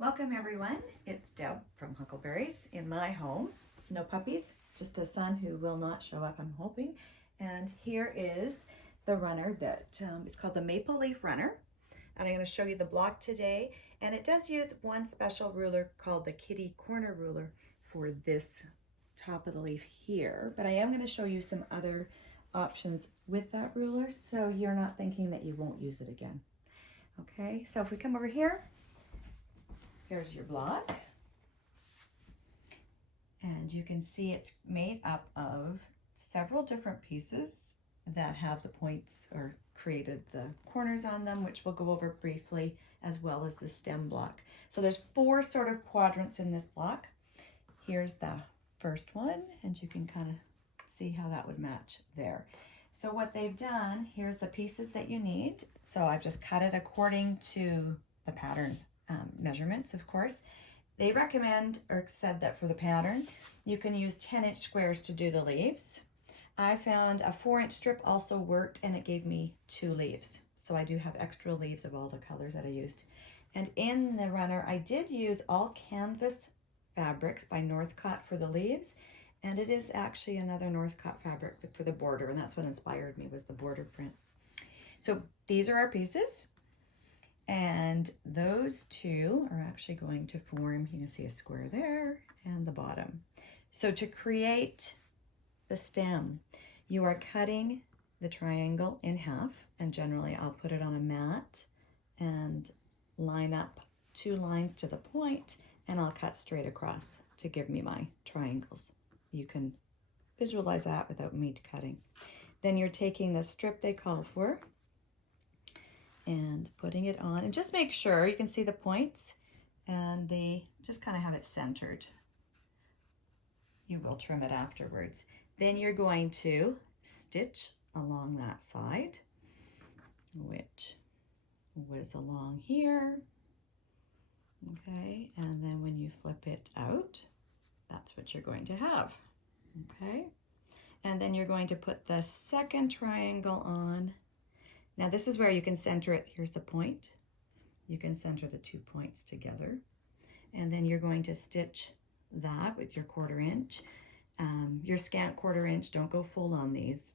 Welcome everyone, it's Deb from Huckleberries in my home. No puppies, just a son who will not show up, I'm hoping. And here is the runner that is called the Maple Leaf Runner. And I'm going to show you the block today. And it does use one special ruler called the kitty corner ruler for this top of the leaf here. But I am going to show you some other options with that ruler so you're not thinking that you won't use it again. Okay, so if we come over here, here's your block, and you can see it's made up of several different pieces that have the points or created the corners on them, which we'll go over briefly, as well as the stem block. So there's four sort of quadrants in this block. Here's the first one, and you can kind of see how that would match there. So what they've done, here's the pieces that you need. So I've just cut it according to the pattern measurements, of course. They recommend or said that for the pattern, you can use 10-inch squares to do the leaves. I found a 4-inch strip also worked, and it gave me 2 leaves. So I do have extra leaves of all the colors that I used. And in the runner, I did use all canvas fabrics by Northcott for the leaves. And it is actually another Northcott fabric for the border, and that's what inspired me, was the border print. So these are our pieces, and those two are actually going to form, you can see a square there and the bottom. So to create the stem, you are cutting the triangle in half, and generally I'll put it on a mat and line up 2 lines to the point, and I'll cut straight across to give me my triangles. You can visualize that without me cutting. Then you're taking the strip they call for and putting it on, and just make sure you can see the points, and they just kind of have it centered. You will trim it afterwards. Then you're going to stitch along that side, which was along here. Okay, and then when you flip it out, that's what you're going to have. Okay, and then you're going to put the second triangle on. Now this is where you can center it. Here's the point. You can center the 2 points together, and then you're going to stitch that with your 1/4 inch. Your scant 1/4 inch, don't go full on these,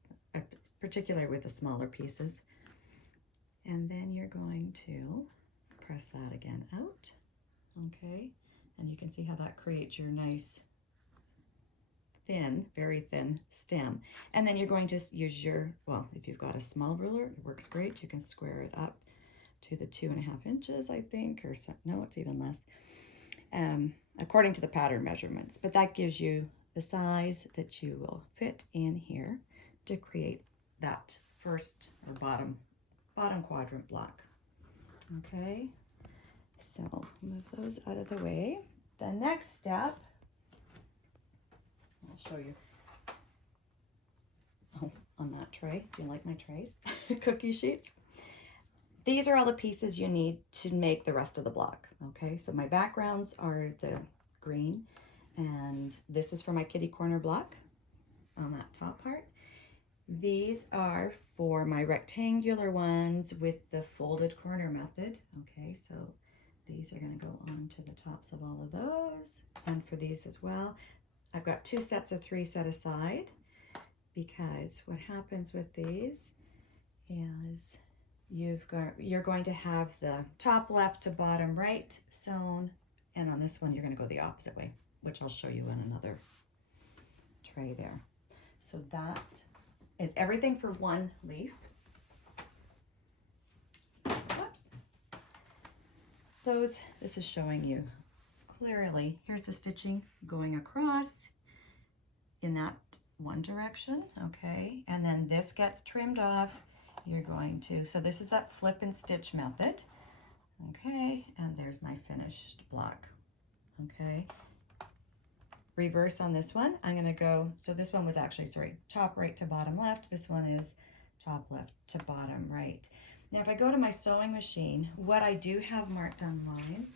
particularly with the smaller pieces. And then you're going to press that again out. Okay, and you can see how that creates your nice thin, very thin stem. And then you're going to use your, well, if you've got a small ruler, it works great. You can square it up to the 2.5 inches, I think, or so, no, it's even less, according to the pattern measurements. But that gives you the size that you will fit in here to create that first or bottom quadrant block. Okay, so move those out of the way. The next step, I'll show you. Oh, on that tray. Do you like my trays? Cookie sheets. These are all the pieces you need to make the rest of the block. Okay, so my backgrounds are the green, and this is for my kitty corner block on that top part. These are for my rectangular ones with the folded corner method. Okay, so these are going to go on to the tops of all of those, and for these as well. I've got 2 sets of 3 set aside, because what happens with these is you're going to have the top left to bottom right sewn, and on this one you're going to go the opposite way, which I'll show you in another tray there. So that is everything for one leaf. Whoops. This is showing you clearly. Here's the stitching going across in that one direction, okay? And then this gets trimmed off. You're going to, so this is that flip and stitch method, okay? And there's my finished block, okay? Reverse on this one. I'm gonna go, so this one was actually, sorry, top right to bottom left. This one is top left to bottom right. Now if I go to my sewing machine, what I do have marked on mine,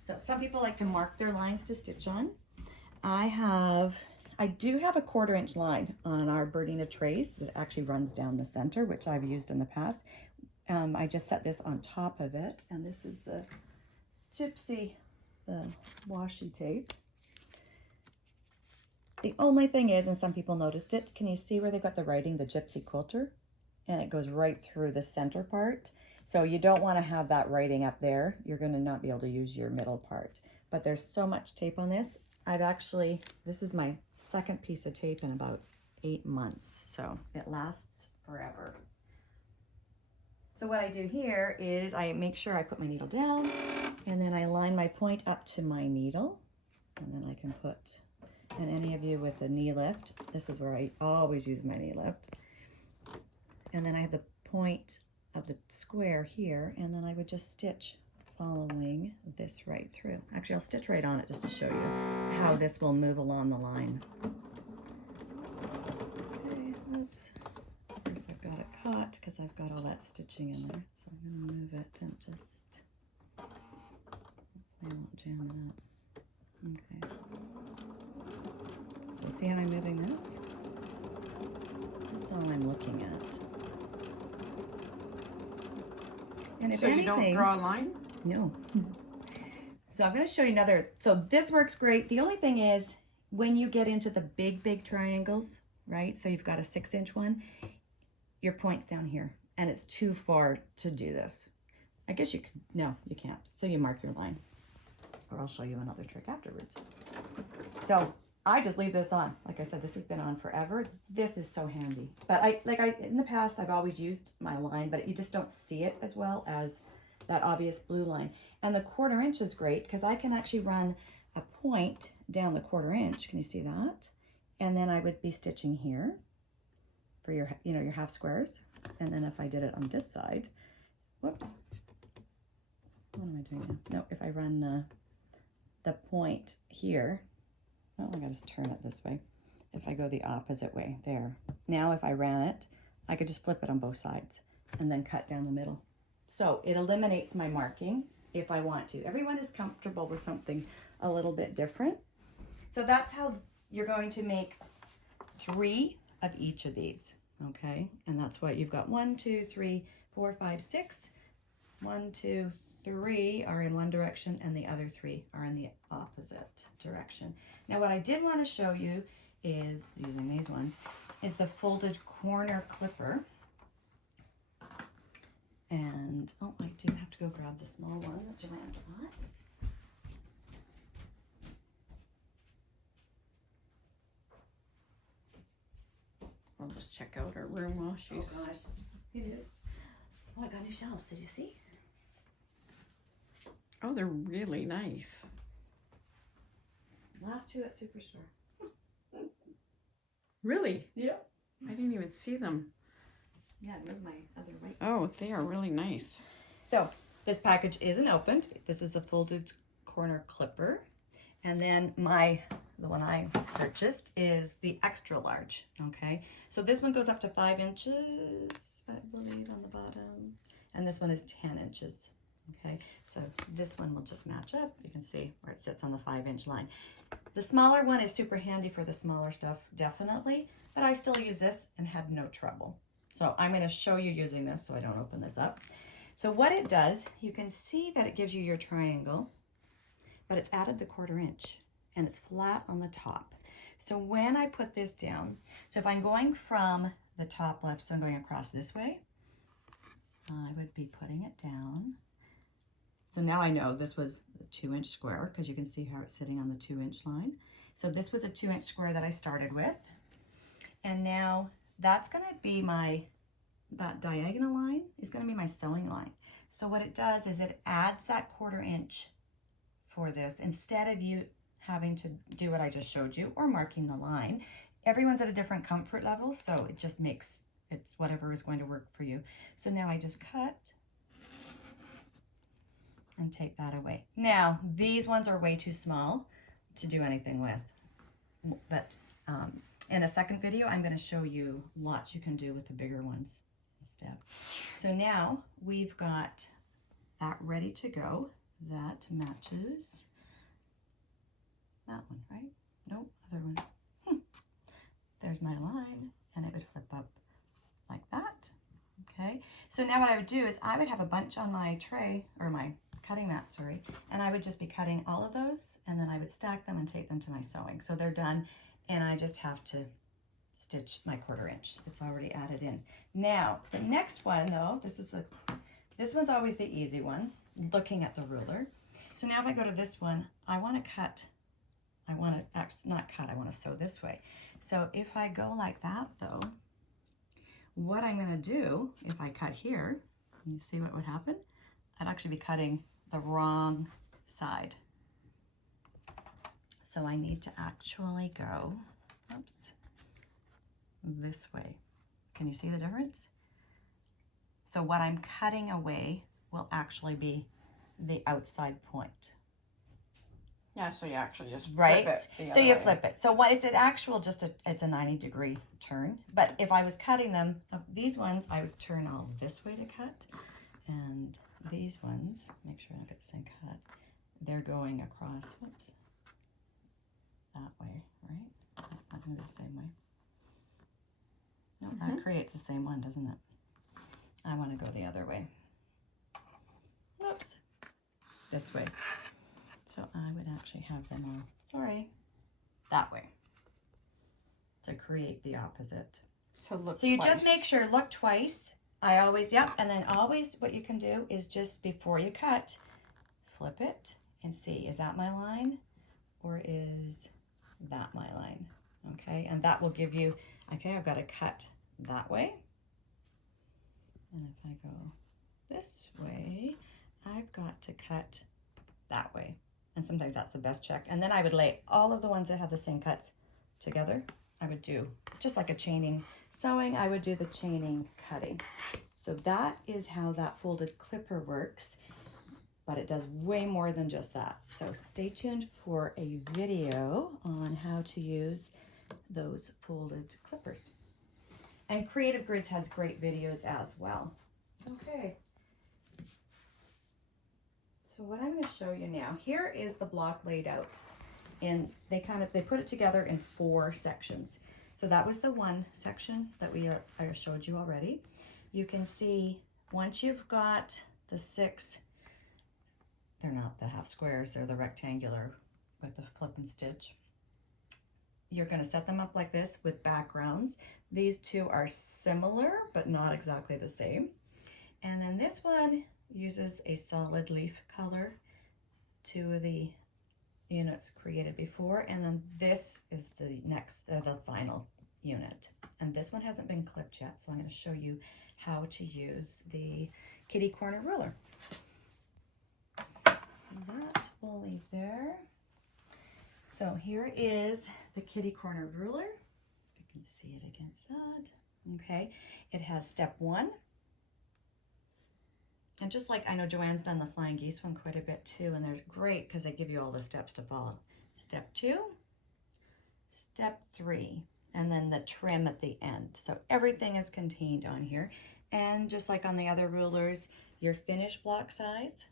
so some people like to mark their lines to stitch on. I do have a 1/4 inch line on our Bernina trace that actually runs down the center, which I've used in the past. I just set this on top of it, and this is the Gypsy, the washi tape. The only thing is, and some people noticed it, can you see where they've got the writing, the Gypsy Quilter? And it goes right through the center part. So you don't want to have that writing up there. You're going to not be able to use your middle part. But there's so much tape on this. This is my second piece of tape in about 8 months. So it lasts forever. So what I do here is I make sure I put my needle down, and then I line my point up to my needle, and then I can put, and any of you with a knee lift, this is where I always use my knee lift. And then I have the point of the square here, and then I would just stitch following this right through. Actually, I'll stitch right on it just to show you how this will move along the line. Okay, oops. Of course, I've got it caught because I've got all that stitching in there. So I'm going to move it and just, hopefully I won't jam it up. Okay. So see how I'm moving this? That's all I'm looking at. And if so anything, you don't draw a line? No. So I'm going to show you another. So this works great. The only thing is when you get into the big triangles, right? So you've got a 6-inch one, your point's down here and it's too far to do this. I guess you can, no, you can't. So you mark your line, or I'll show you another trick afterwards. So I just leave this on. Like I said, this has been on forever. This is so handy. But in the past, I've always used my line, but you just don't see it as well as that obvious blue line. And the 1/4 inch is great because I can actually run a point down the 1/4 inch. Can you see that? And then I would be stitching here for your, your half squares. And then if I did it on this side, whoops. What am I doing now? No, if I run the point here, oh, I gotta turn it this way. If I go the opposite way, there. Now if I ran it, I could just flip it on both sides and then cut down the middle. So it eliminates my marking if I want to. Everyone is comfortable with something a little bit different. So that's how you're going to make 3 of each of these, okay? And that's what you've got 1, 2, 3, 4, 5, 6. 1, 2, 3 are in one direction and the other 3 are in the opposite direction. Now what I did want to show you is, using these ones, is the folded corner clipper. And, oh, I do have to go grab the small one that Joanne bought. I'll just check out her room while she's... Oh gosh, it is. Oh, I got new shelves, did you see? Oh, they're really nice. Last 2 at Superstore. Really? Yeah. I didn't even see them. Yeah, it was my other white. Oh, they are really nice. So this package isn't opened. This is the folded corner clipper. And then the one I purchased is the extra large, okay? So this one goes up to 5 inches, I believe, on the bottom. And this one is 10 inches, okay? So this one will just match up. You can see where it sits on the 5-inch line. The smaller one is super handy for the smaller stuff, definitely, but I still use this and had no trouble. So I'm going to show you using this so I don't open this up. So what it does, you can see that it gives you your triangle, but it's added the 1/4 inch and it's flat on the top. So when I put this down, so if I'm going from the top left, so I'm going across this way, I would be putting it down. So now I know this was the 2-inch square because you can see how it's sitting on the 2-inch line. So this was a 2-inch square that I started with. And now that's going to be that diagonal line is going to be my sewing line. So what it does is it adds that 1/4 inch for this instead of you having to do what I just showed you or marking the line. Everyone's at a different comfort level, so it just makes it's whatever is going to work for you. So now I just cut and take that away. Now these ones are way too small to do anything with, but in a second video I'm going to show you lots you can do with the bigger ones instead. So now we've got that ready to go. That matches that one, right? Nope, other one. There's my line, and it would flip up like that. Okay, so now what I would do is I would have a bunch on my tray, or my cutting mat, sorry, and I would just be cutting all of those, and then I would stack them and take them to my sewing. So they're done, and I just have to stitch my 1/4 inch. It's already added in. Now, the next one though, this one's always the easy one, looking at the ruler. So now if I go to this one, I want to cut, I want to, not cut, I want to sew this way. So if I go like that though, what I'm going to do, if I cut here, you see what would happen? I'd actually be cutting the wrong side. So I need to actually go, oops, this way. Can you see the difference? So what I'm cutting away will actually be the outside point. Yeah, so you actually just right? flip it. So you flip it. So what it's an actual it's a 90-degree turn. But if I was cutting them, these ones, I would turn all this way to cut. And these ones, make sure I don't get the same cut, they're going across, whoops, that way, right? That's not going to be the same way. No, that creates the same one, doesn't it? I want to go the other way. Whoops. This way. So I would actually have them all, sorry, that way, to create the opposite. So look So you twice. just make sure, look twice. I always, yep, and then always what you can do is just before you cut, flip it and see, is that my line or is that my line? Okay, and that will give you, okay, I've got to cut that way. And if I go this way, I've got to cut that way. And sometimes that's the best check. And then I would lay all of the ones that have the same cuts together. I would do just like a chaining sewing, I would do the chaining cutting. So that is how that folded clipper works, but it does way more than just that. So stay tuned for a video on how to use those folded clippers. And Creative Grids has great videos as well. Okay. So what I'm going to show you now, here is the block laid out, and they put it together in 4 sections. So that was the one section that I showed you already. You can see once you've got the 6, they're not the half squares, they're the rectangular with the flip and stitch. You're going to set them up like this with backgrounds. These 2 are similar, but not exactly the same. And then this one uses a solid leaf color, 2 of the units created before, and then this is the next, the final unit. And this one hasn't been clipped yet, so I'm going to show you how to use the kitty corner ruler. So that we'll leave there. So here is the kitty corner ruler. If you can see it against that. Okay, it has step 1. And just like, I know Joanne's done the flying geese one quite a bit too, and they're great because they give you all the steps to follow. Step 2, step 3, and then the trim at the end. So everything is contained on here. And just like on the other rulers, your finished block size.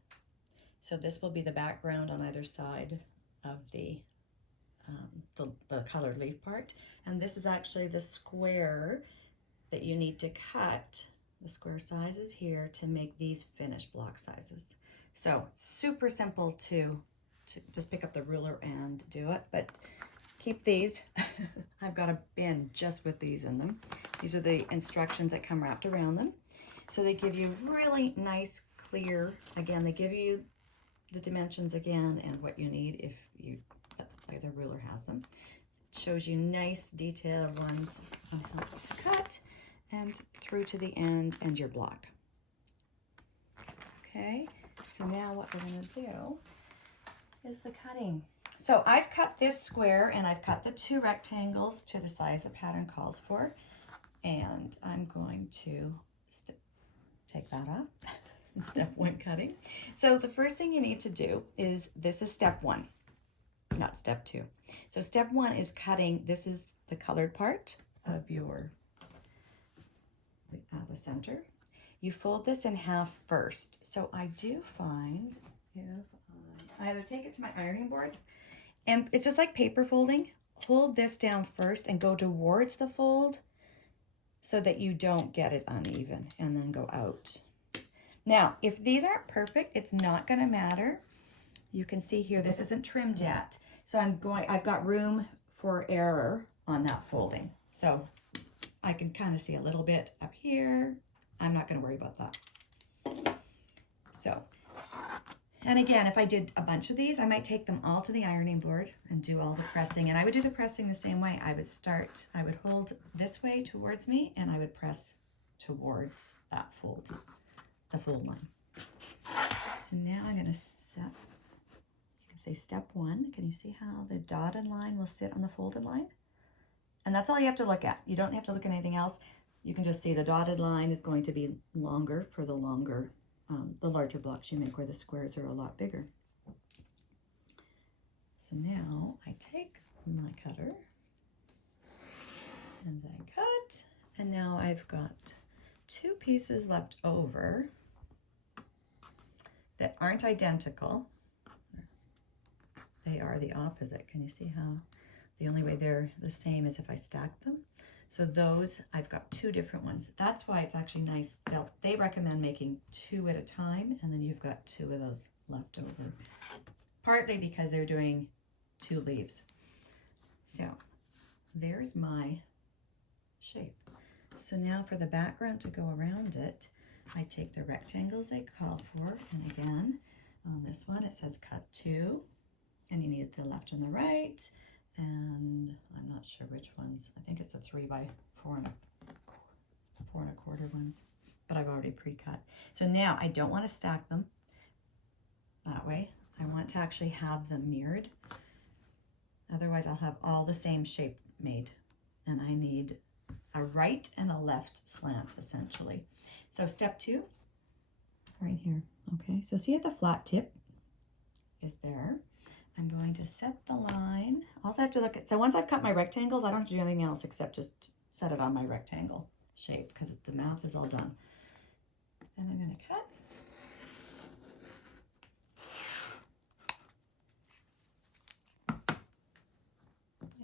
So this will be the background on either side of the colored leaf part. And this is actually the square that you need to cut. The square sizes here to make these finished block sizes. So super simple to just pick up the ruler and do it, but keep these. I've got a bin just with these in them. These are the instructions that come wrapped around them. So they give you really nice, clear, again, they give you the dimensions again and what you need if the ruler has them. It shows you nice detailed ones on how to cut and through to the end and your block. Okay, so now what we're going to do is the cutting. So I've cut this square and I've cut the 2 rectangles to the size the pattern calls for, and I'm going to take that off. Step 1 cutting. So the first thing you need to do is, this is step 1, not step 2. So step 1 is cutting, this is the colored part of your the center. You fold this in half first. So I do find if I either take it to my ironing board, and it's just like paper folding, hold this down first and go towards the fold so that you don't get it uneven, and then go out. Now, if these aren't perfect, it's not going to matter. You can see here, this isn't trimmed yet. So I've got room for error on that folding. So I can kind of see a little bit up here. I'm not going to worry about that. So, and again, if I did a bunch of these, I might take them all to the ironing board and do all the pressing. And I would do the pressing the same way. I would hold this way towards me, and I would press towards that fold, the fold line. So now I'm going to set, you can say step 1. Can you see how the dotted line will sit on the folded line? And that's all you have to look at. You don't have to look at anything else. You can just see the dotted line is going to be longer for the larger blocks you make, where the squares are a lot bigger. So now I take my cutter and I cut, and now I've got 2 pieces left over that aren't identical. They are the opposite. Can you see how the only way they're the same is if I stack them? So those, I've got 2 different ones. That's why it's actually nice. They recommend making 2 at a time, and then you've got 2 of those left over. Partly because they're doing 2 leaves. So there's my shape. So now for the background to go around it, I take the rectangles they call for, and again, on this one it says cut 2, and you need the left and the right, and I'm not sure which ones. I think it's a 3 by 4 and a quarter ones, but I've already pre-cut. So now I don't want to stack them that way. I want to actually have them mirrored. Otherwise I'll have all the same shape made, and I need a right and a left slant essentially. So step 2, right here. Okay, so see at the flat tip is there. I'm going to set the line. Also I have to look at, so once I've cut my rectangles, I don't have to do anything else except just set it on my rectangle shape, because the mouth is all done. Then I'm going to cut.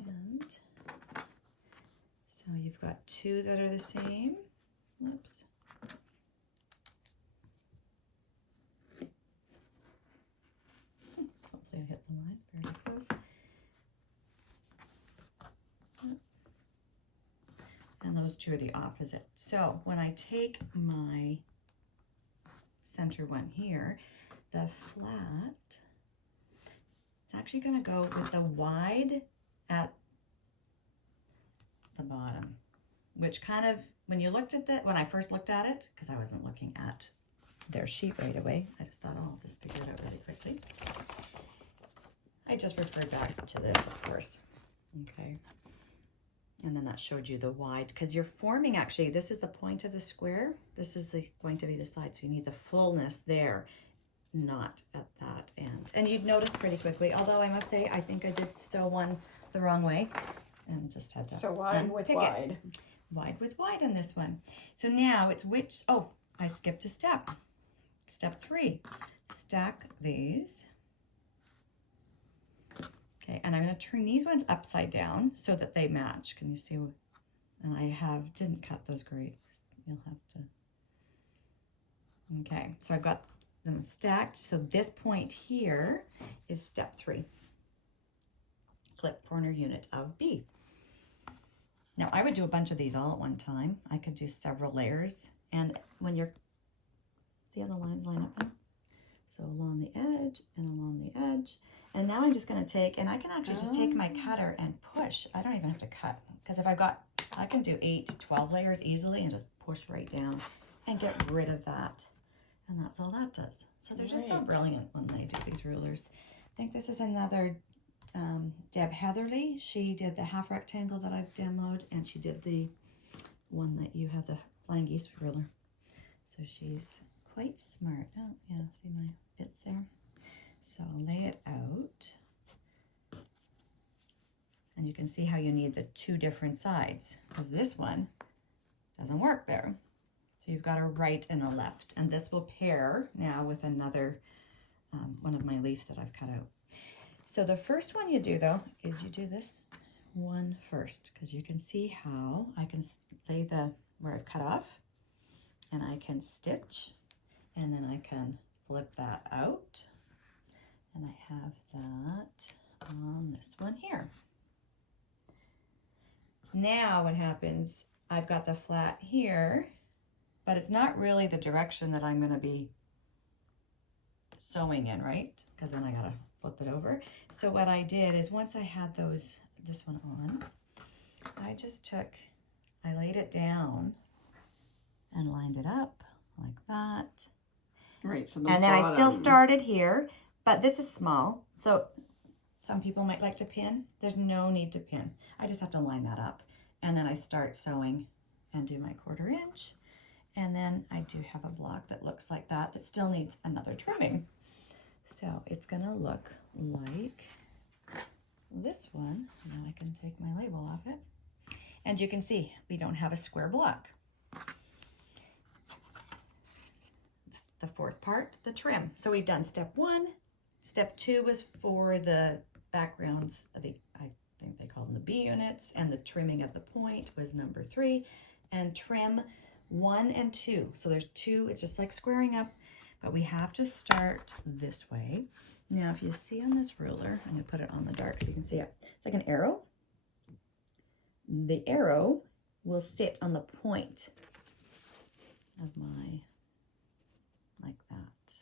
And so you've got 2 that are the same. Whoops. Hopefully I hit the line very close. And those 2 are the opposite. So when I take my center one here, the flat, it's actually going to go with the wide at the bottom, which kind of, when you looked at that, when I first looked at it, because I wasn't looking at their sheet right away, I just thought, oh, I'll just figure it out really quickly. I just referred back to this, of course. Okay. And then that showed you the wide, because you're forming, actually, this is the point of the square. This is going to be the side, so you need the fullness there, not at that end. And you'd notice pretty quickly, although I must say, I think I did sew one the wrong way and just had to So wide with wide. Wide with wide on this one. So now it's which, oh, I skipped a step. Step 3, stack these. Okay, and I'm going to turn these ones upside down so that they match. Can you see? And I didn't cut those great. You'll have to. Okay, so I've got them stacked. So this point here is step 3. Flip corner unit of B. Now I would do a bunch of these all at one time. I could do several layers. And when you're, see how the lines line up now? So along the edge and along the edge. And now I'm just going to take, and I can actually just take my cutter and push. I don't even have to cut, because if I can do 8 to 12 layers easily and just push right down and get rid of that. And that's all that does. So they're just so brilliant when they do these rulers. I think this is another Deb Heatherly. She did the half rectangle that I've demoed, and she did the one that you have, the flying geese ruler. So she's quite smart. Oh, yeah, see my bits there? So I'll lay it out. And you can see how you need the 2 different sides, because this one doesn't work there. So you've got a right and a left. And this will pair now with another, one of my leaves that I've cut out. So the first one you do, though, is you do this one first, because you can see how I can lay the where I've cut off, and I can stitch, and then I can flip that out, and I have that on this one here. Now what happens, I've got the flat here, but it's not really the direction that I'm going to be sewing in, right? Because then I got to flip it over. So what I did is once I had this one on, I laid it down and lined it up like that. Right. So and then I still started here, but this is small. So some people might like to pin. There's no need to pin. I just have to line that up. And then I start sewing and do my 1/4 inch. And then I do have a block that looks like that still needs another trimming. So it's gonna look like this one. Now I can take my label off it. And you can see we don't have a square block. The 4th part, the trim. So we've done step 1. Step 2 was for the backgrounds of I think they call them the B units, and the trimming of the point was number 3. And trim 1 and 2. So there's 2, it's just like squaring up, but we have to start this way. Now, if you see on this ruler, I'm gonna put it on the dark so you can see it. It's like an arrow. The arrow will sit on the point of my, like that.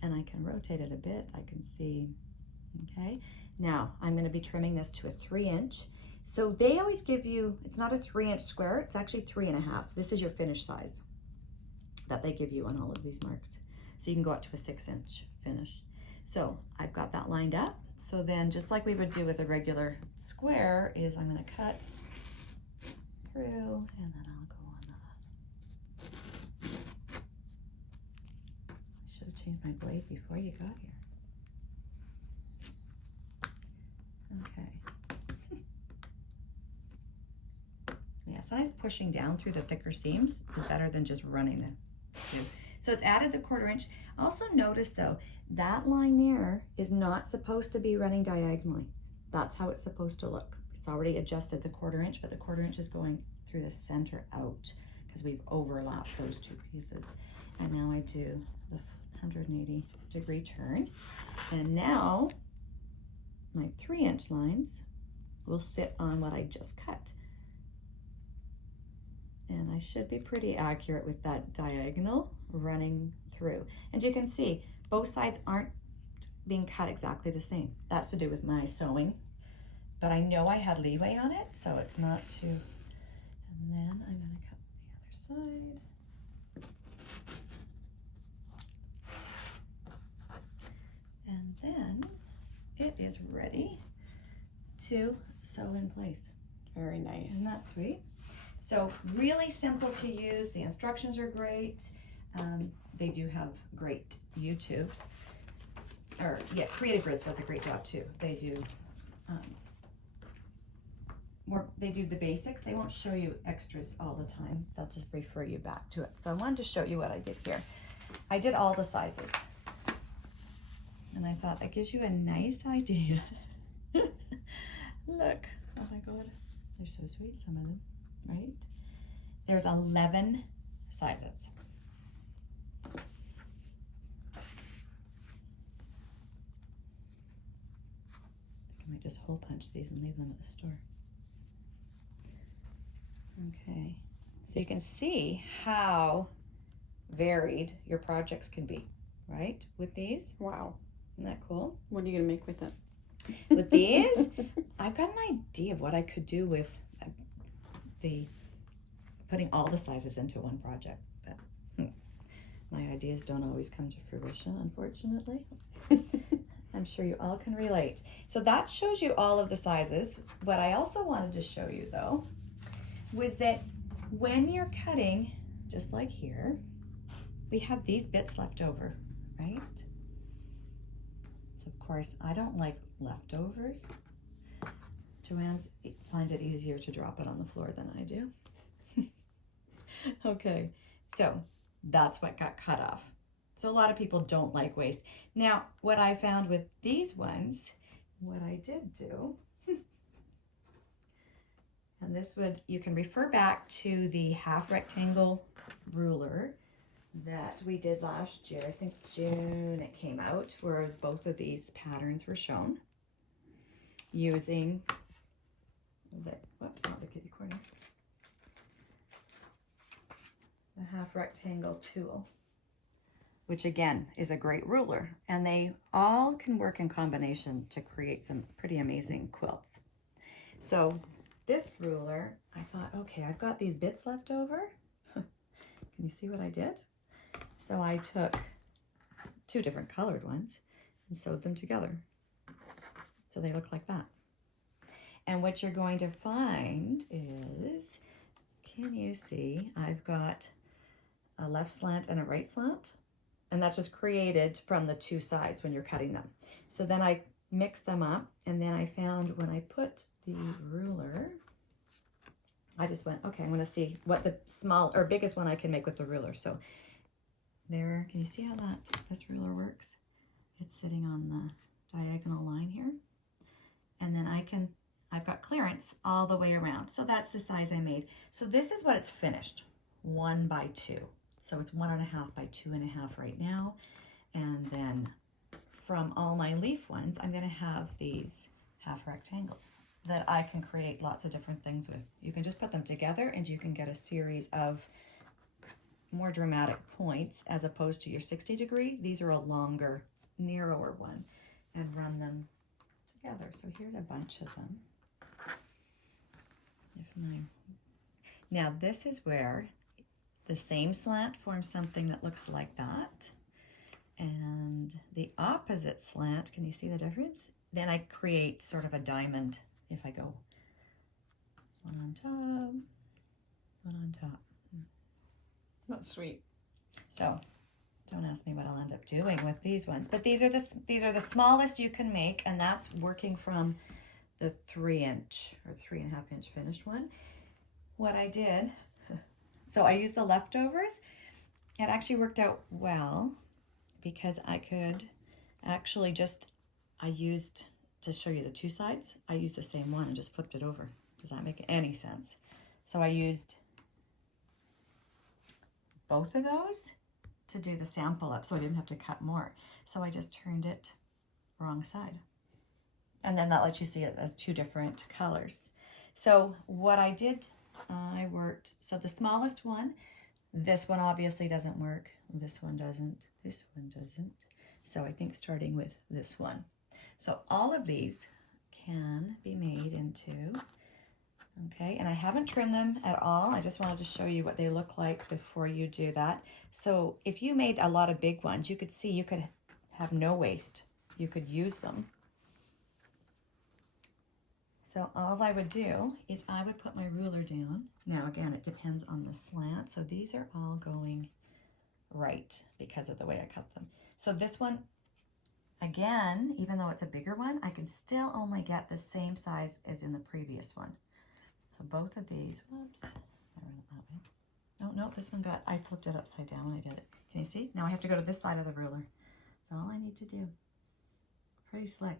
And I can rotate it a bit, I can see, okay? Now, I'm gonna be trimming this to a 3 inch. So they always give you, it's not a 3 inch square, it's actually 3.5. This is your finish size that they give you on all of these marks. So you can go up to a 6 inch finish. So I've got that lined up. So then just like we would do with a regular square is I'm gonna cut through and then I'll go on that. I should have changed my blade before you got here. Okay. Yeah, sometimes pushing down through the thicker seams is better than just running them through. So it's added the 1/4 inch. Also notice though, that line there is not supposed to be running diagonally. That's how it's supposed to look. It's already adjusted the 1/4 inch, but the 1/4 inch is going through the center out because we've overlapped those 2 pieces. And now I do the 180-degree turn. And now my 3 inch lines will sit on what I just cut. And I should be pretty accurate with that diagonal running through. And you can see both sides aren't being cut exactly the same. That's to do with my sewing, but I know I had leeway on it, so it's not too. And then I'm going to cut the other side. And then it is ready to sew in place. Very nice. Isn't that sweet? So really simple to use. The instructions are great. They do have great YouTubes. Or yeah, Creative Grids does a great job too. They do they do the basics. They won't show you extras all the time. They'll just refer you back to it. So I wanted to show you what I did here. I did all the sizes. And I thought that gives you a nice idea. Look. Oh my God. They're so sweet, some of them. Right? There's 11 sizes. I might just hole punch these and leave them at the store. Okay, so you can see how varied your projects can be, right? With these. Wow. Isn't that cool? What are you gonna make with it? With these, I've got an idea of what I could do with putting all the sizes into one project, but my ideas don't always come to fruition, unfortunately. I'm sure you all can relate. So that shows you all of the sizes. What I also wanted to show you though was that when you're cutting, just like here, we have these bits left over, right? So of course I don't like leftovers. Joanne finds it easier to drop it on the floor than I do. Okay, so that's what got cut off. So a lot of people don't like waste. Now, what I found with these ones, what I did do And this would, you can refer back to the half rectangle ruler that we did last year. I think June it came out, where both of these patterns were shown using the, whoops, not the kitty corner, the half rectangle tool, which again is a great ruler, and they all can work in combination to create some pretty amazing quilts. So this ruler, I thought, okay, I've got these bits left over. Can you see what I did? So I took 2 different colored ones and sewed them together. So they look like that. And what you're going to find is, can you see, I've got a left slant and a right slant. And that's just created from the 2 sides when you're cutting them. So then I mixed them up, and then I found when I put the ruler, I just went, okay, I'm gonna see what the small or biggest one I can make with the ruler. So there, can you see how this ruler works? It's sitting on the diagonal line here. And then I've got clearance all the way around. So that's the size I made. So this is what it's finished, 1 by 2. So it's 1.5 by 2.5 right now. And then from all my leaf ones, I'm gonna have these half rectangles that I can create lots of different things with. You can just put them together and you can get a series of more dramatic points as opposed to your 60 degree. These are a longer, narrower one, and run them together. So here's a bunch of them. Now this is where the same slant forms something that looks like that. And the opposite slant, can you see the difference? Then I create sort of a diamond if I go one on top, one on top. That's sweet. So don't ask me what I'll end up doing with these ones, but these are the smallest you can make, and that's working from the 3-inch or 3.5-inch finished one. What I did, so I used the leftovers. It actually worked out well because I could actually I used, to show you the 2 sides, I used the same one and just flipped it over. Does that make any sense? So I used both of those to do the sample up, so I didn't have to cut more. So I just turned it wrong side. And then that lets you see it as 2 different colors. So what I did, I worked, so the smallest one, this one obviously doesn't work. This one doesn't, this one doesn't. So I think starting with this one. So all of these can be made into, okay, and I haven't trimmed them at all. I just wanted to show you what they look like before you do that. So if you made a lot of big ones, you could see you could have no waste. You could use them. So all I would do is I would put my ruler down. Now again, it depends on the slant. So these are all going right because of the way I cut them. So this one, again, even though it's a bigger one, I can still only get the same size as in the previous one. So both of these, whoops, I ran it that way. Oh, no, this one I flipped it upside down when I did it. Can you see? Now I have to go to this side of the ruler. That's all I need to do. Pretty slick.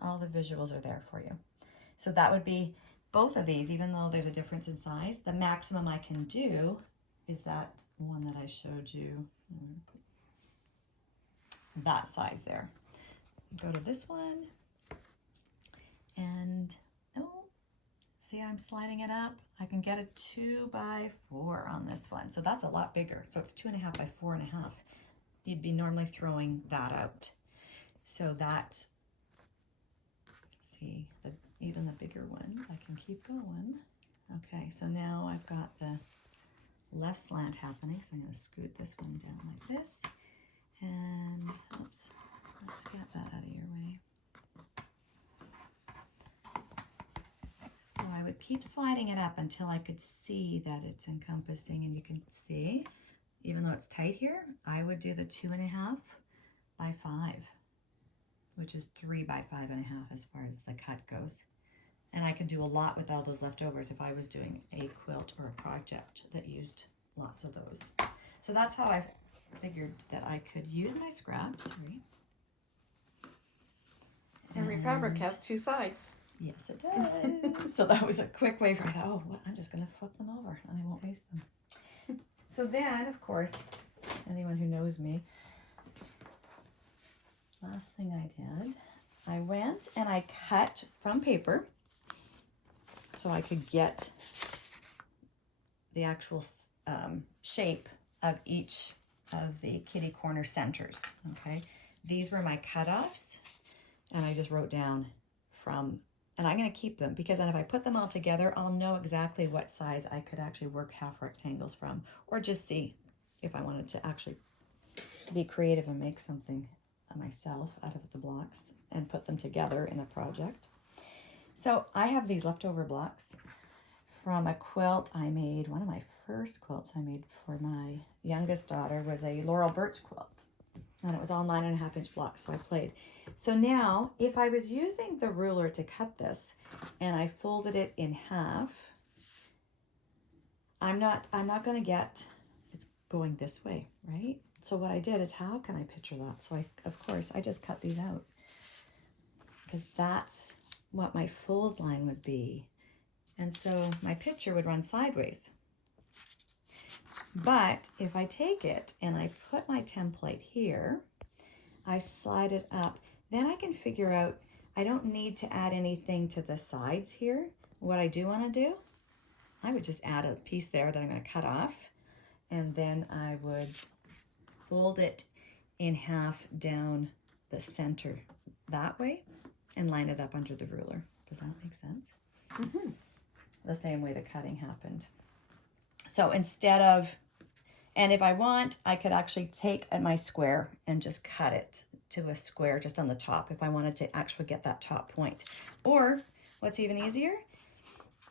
All the visuals are there for you. So that would be both of these, even though there's a difference in size. The maximum I can do is that one that I showed you. That size there. Go to this one, and oh, see, I'm sliding it up. I can get a 2 by 4 on this one. So that's a lot bigger. So it's 2.5 by 4.5. You'd be normally throwing that out. So that, see, even the bigger ones, I can keep going. Okay, so now I've got the left slant happening. So I'm going to scoot this one down like this. And, oops, let's get that out of your way. So I would keep sliding it up until I could see that it's encompassing, and you can see, even though it's tight here, I would do the 2.5 by 5, which is 3 by 5.5 as far as the cut goes. And I can do a lot with all those leftovers if I was doing a quilt or a project that used lots of those. So that's how I figured that I could use my scraps. Every fabric has 2 sides. Yes, it does. So that was a quick way for me. Oh, what? I'm just going to flip them over and I won't waste them. So then, of course, anyone who knows me, last thing I did, I went and I cut from paper so I could get the actual shape of each of the kitty corner centers, okay? These were my cutoffs, and I just wrote down from, and I'm going to keep them because then if I put them all together, I'll know exactly what size I could actually work half rectangles from, or just see if I wanted to actually be creative and make something myself out of the blocks and put them together in a project. So I have these leftover blocks from a quilt I made. One of my first quilts I made for my youngest daughter was a Laurel Birch quilt. And it was all 9.5-inch blocks, so I played. So now, if I was using the ruler to cut this, and I folded it in half, I'm not going to get, it's going this way, right? So what I did is, how can I picture that? So of course, I just cut these out because that's what my fold line would be. And so my picture would run sideways. But if I take it and I put my template here, I slide it up, then I can figure out, I don't need to add anything to the sides here. What I do want to do, I would just add a piece there that I'm going to cut off, and then I would fold it in half down the center that way and line it up under the ruler. Does that make sense? Mm-hmm. The same way the cutting happened. So instead of, and if I want, I could actually take my square and just cut it to a square just on the top if I wanted to actually get that top point. Or what's even easier,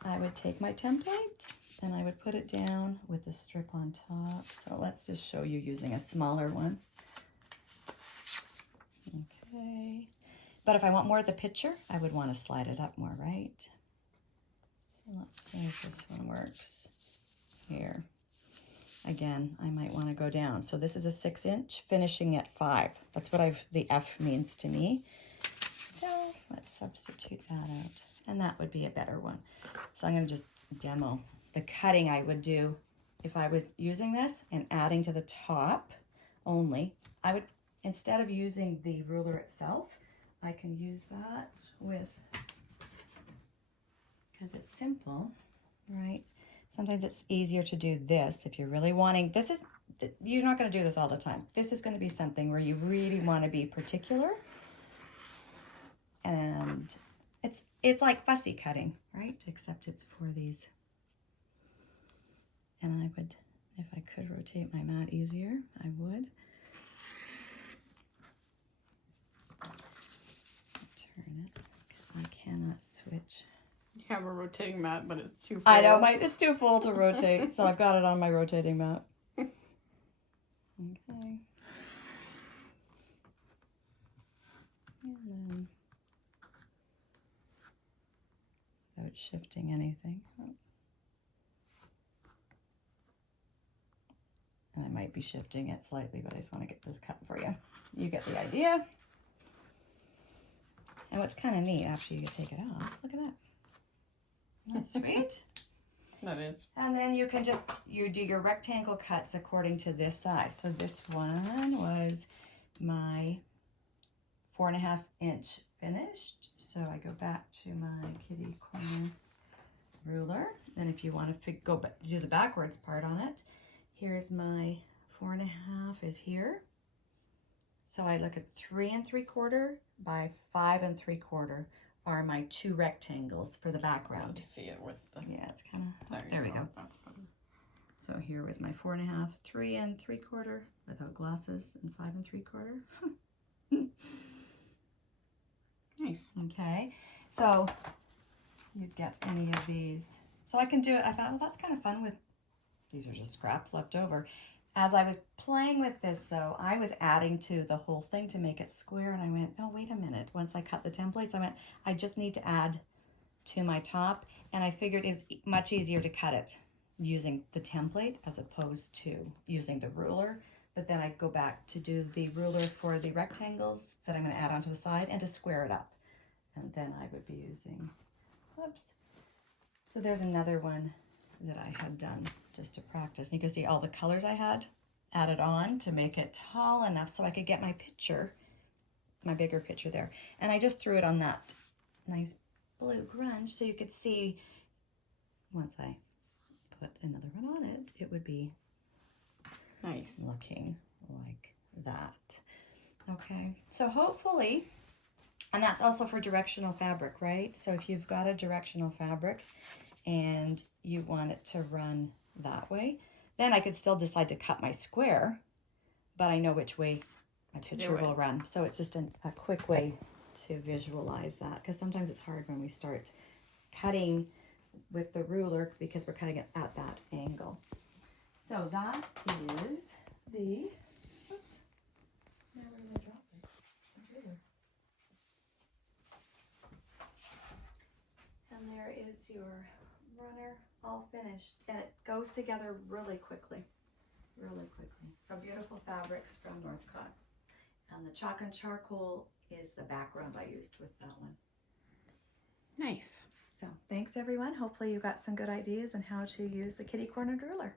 I would take my template and I would put it down with the strip on top. So let's just show you using a smaller one. Okay. But if I want more of the picture, I would want to slide it up more, right? So let's see if this one works here. Again, I might want to go down. So this is a 6-inch, finishing at 5. That's what the F means to me. So let's substitute that out. And that would be a better one. So I'm going to just demo the cutting I would do if I was using this and adding to the top only. I would, instead of using the ruler itself, I can use that with, because it's simple, right? Sometimes it's easier to do this if you're really wanting, you're not going to do this all the time. This is going to be something where you really want to be particular. And it's like fussy cutting, right? Except it's for these. And I would, if I could rotate my mat easier, I would. Turn it, because I cannot switch. You have a rotating mat, but it's too full. I know, it's too full to rotate, so I've got it on my rotating mat. Okay. And then, without shifting anything. And I might be shifting it slightly, but I just want to get this cut for you. You get the idea. And what's kind of neat, after you take it off, look at that. That's sweet. That is. And then you can you do your rectangle cuts according to this size. So this one was my 4.5-inch finished. So I go back to my kitty corner ruler. Then if you want to do the backwards part on it, here's my 4.5 is here. So I look at 3 3/4 by 5 3/4 are my 2 rectangles for the background. You see it with the. Yeah, it's kind of, there we go. That's better. So here was my 4.5, 3 3/4 without glasses, and 5 3/4. Nice. Okay, so you'd get any of these. So I can do it. I thought, well, that's kind of fun with, these are just scraps left over. As I was playing with this though, I was adding to the whole thing to make it square, and I went, oh, wait a minute. Once I cut the templates, I went, I just need to add to my top, and I figured it's much easier to cut it using the template as opposed to using the ruler. But then I'd go back to do the ruler for the rectangles that I'm going to add onto the side and to square it up. And then I would be using Whoops. So there's another one that I had done just to practice. You can see all the colors I had added on to make it tall enough so I could get my picture, my bigger picture there. And I just threw it on that nice blue grunge so you could see once I put another one on it, it would be Nice. looking like that. Okay, so hopefully, and that's also for directional fabric, right? So if you've got a directional fabric and you want it to run that way, then I could still decide to cut my square, but I know which way my picture will run. So it's just a quick way to visualize that, because sometimes it's hard when we start cutting with the ruler because we're cutting it at that angle. So that is the, where did I drop it? Computer. And there is your runner all finished, and it goes together really quickly, really quickly. So beautiful fabrics from Northcott, and the chalk and charcoal is the background I used with that one. Nice. So thanks everyone. Hopefully you got some good ideas on how to use the kitty cornered ruler.